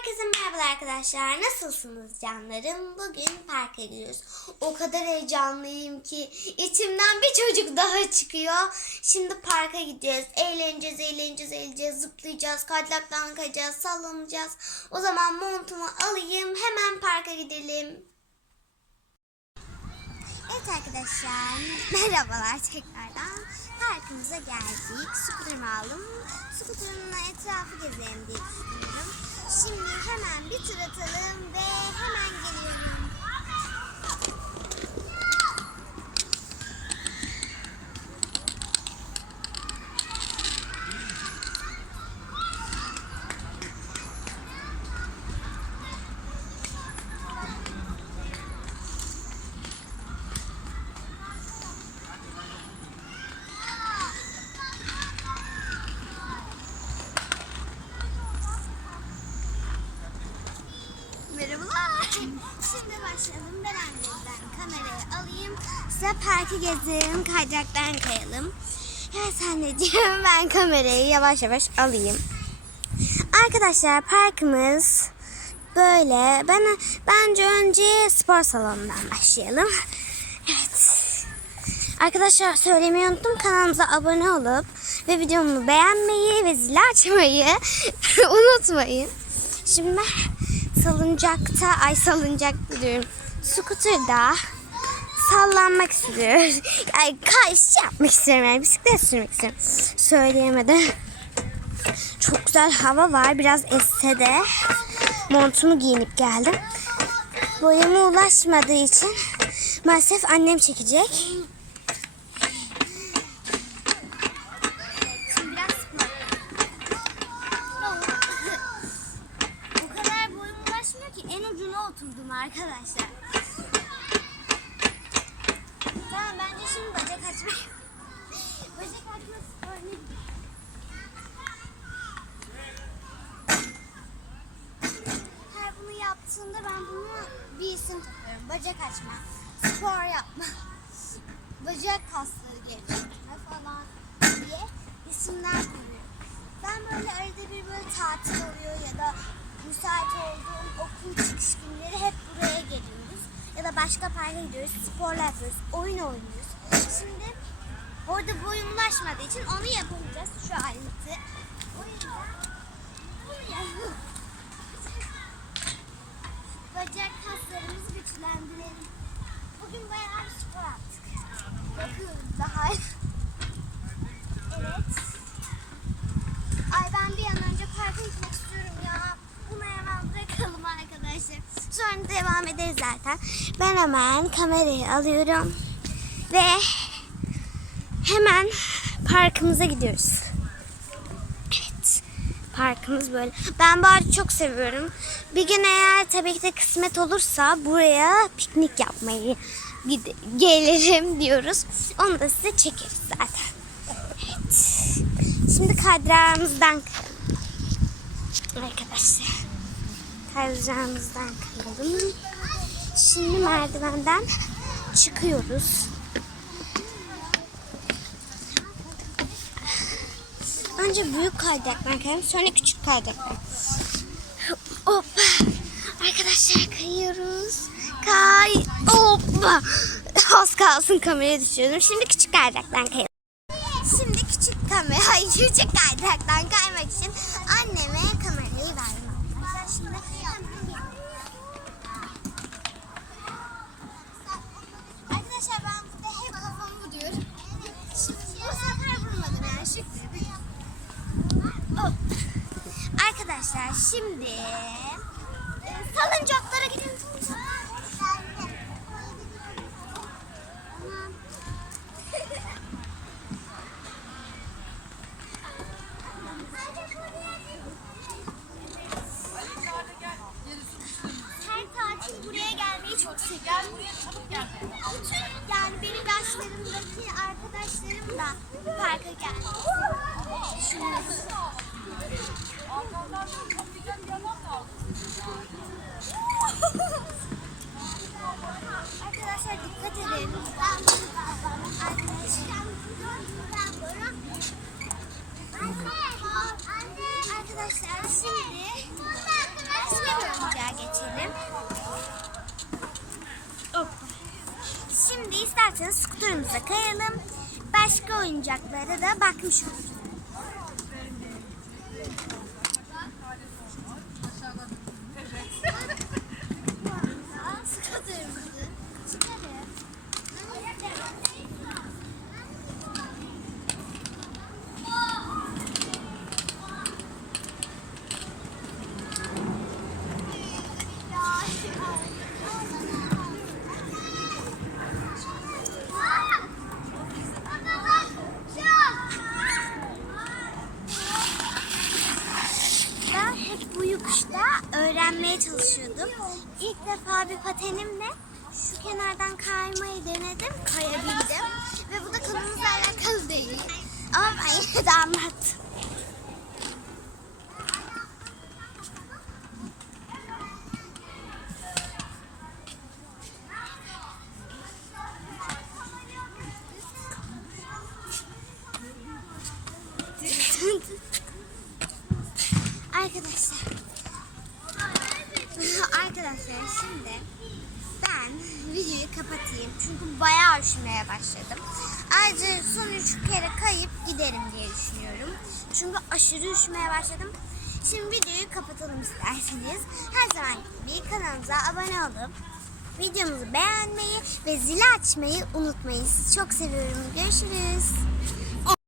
Herkese merhaba arkadaşlar. Nasılsınız canlarım? Bugün parka gidiyoruz. O kadar heyecanlıyım ki içimden bir çocuk daha çıkıyor. Şimdi parka gideceğiz. Eğleneceğiz, eğleneceğiz, eğleneceğiz. Zıplayacağız, kaydıraktan kayacağız, sallanacağız. O zaman montumu alayım. Hemen parka gidelim. Evet arkadaşlar. Merhabalar tekrardan. Parkımıza geldik. Skuterimi aldım. Skuterimle etrafı gezelim diye düşünüyorum. Şimdi hemen bir tur atalım ve hemen geliyorum. Merhabalar. Şimdi başlayalım. Ben annemden kamerayı alayım. Size parkı gezelim. Kaydıraktan kayalım. Evet anneciğim ben kamerayı yavaş yavaş alayım. Arkadaşlar parkımız böyle. Ben bence önce spor salonundan başlayalım. Evet. Arkadaşlar söylemeyi unuttum. Kanalımıza abone olup ve videomu beğenmeyi ve zili açmayı unutmayın. Şimdi ben salıncakta, ay salıncak diyorum. Scooter'da sallanmak istiyorum. Ay kayış yapmak istiyorum yani bisiklet sürmek istiyorum. Söyleyemedim. Çok güzel hava var. Biraz esse de montumu giyinip geldim. Boyama ulaşmadığı için maalesef annem çekecek. Şimdi biraz spor. O kadar boyum ulaşmıyor ki en ucuna oturdum arkadaşlar. Tamam bence şimdi bacak açma. bacak açma sporunu Her bunu yaptığında ben bunu bir isim takıyorum. Bacak açma, spor yapma, bacak kasları geliştirme falan diye isimler koyuyorum. Ben böyle arada bir böyle tatil oluyor ya da başka parka gidiyoruz, sporlar yapıyoruz, oyun oynuyoruz. Şimdi orada boyum ulaşmadığı için onu yapamayacağız şu aleti. O yüzden. Bacak kaslarımızı güçlendirelim. Bugün bayağı bir spor yaptık. Bakıyoruz daha. Evet. Ay ben bir an önce parka gitmek istiyorum ya. Bunu hemen bırakalım arkadaşlar. Sonra devam ederiz zaten. Ben hemen kamerayı alıyorum. Ve hemen parkımıza gidiyoruz. Evet. Parkımız böyle. Ben bari çok seviyorum. Bir gün eğer tabii ki de kısmet olursa buraya piknik yapmayı gelirim diyoruz. Onu da size çekeriz zaten. Evet. Şimdi kaydırağımızdan kayalım. Arkadaşlar. Kaydırağımızdan kayalım. Şimdi merdivenden çıkıyoruz. Önce büyük kaydıraktan kayalım sonra küçük kaydıraktan. Hoppa. Arkadaşlar kayıyoruz. Kay. Hoppa. Az kalsın kameraya düşüyordum. Şimdi küçük kaydıraktan kayalım. Şimdi küçük kamera, küçük kaydıraktan kaymak Arkadaşlar şimdi e, salıncaklara gidelim. Her tatil buraya gelmeyi çok seviyorum. Bütün yani benim yaşlarımdaki arkadaşlarım da parka gelmeyi düşünüyorum. Arkadaşlar dikkat edin. Arkadaşlar şimdi başka bir geçelim. Şimdi isterseniz skuterimize kayalım. Başka oyuncaklara da bakmış oluruz. Çalışıyordum. İlk defa bir patenimle şu kenardan kaymayı denedim, kayabildim. Ve bu da konumuzla alakalı değil. Ama ben yine de anlattım. Arkadaşlar şimdi ben videoyu kapatayım. Çünkü bayağı üşümeye başladım. Ayrıca son üç kere kayıp giderim diye düşünüyorum. Çünkü aşırı üşümeye başladım. Şimdi videoyu kapatalım isterseniz. Her zaman gibi kanalımıza abone olup videomuzu beğenmeyi ve zili açmayı unutmayın. Sizi çok seviyorum. Görüşürüz.